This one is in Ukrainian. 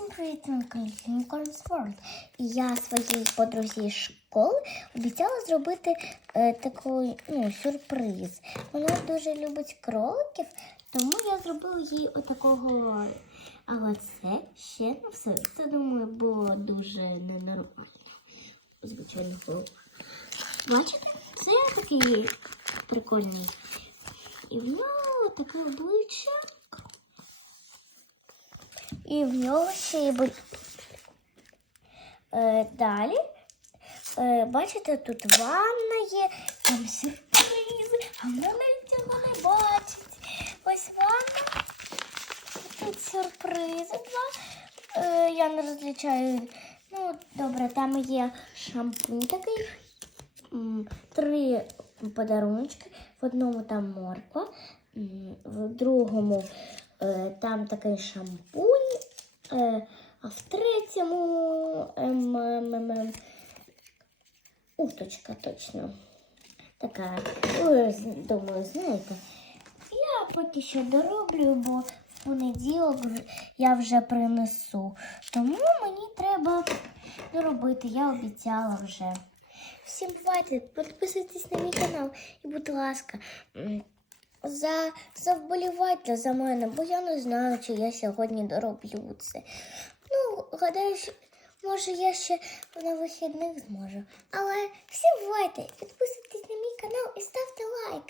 Всім привіт, Unicorns World. І я своїй подрузі школи обіцяла зробити е, такий ну, сюрприз. Вона дуже любить кроликів, тому я зробила їй отакого. Але це ще не все. Це, думаю, було дуже ненормально. Звичайно, голова. Бачите, це такий прикольний. І в нього таке обличчя. І в нього ще є. Е, далі. Е, бачите, тут ванна є, там сюрпризи, а вона навіть цього не бачить. Ось ванна. Тут сюрпризи два. Е, я не розлічаю. Ну, добре, там є шампунь такий. Три подарунки. В одному там морква, в другому е, там такий шампунь, а в третьому ем, ем, ем, ем, уточка точно. Така, думаю, знаєте. Я поки що дороблю, бо в понеділок я вже принесу. Тому мені треба доробити, я обіцяла вже. Всім бувайте, підписуйтесь на мій канал і, будь ласка, за, завболівайте за мене, бо я не знаю, чи я сьогодні дороблю це. Ну, гадаю, може я ще на вихідних зможу. Але всім бувайте, підписуйтесь на мій канал і ставте лайки.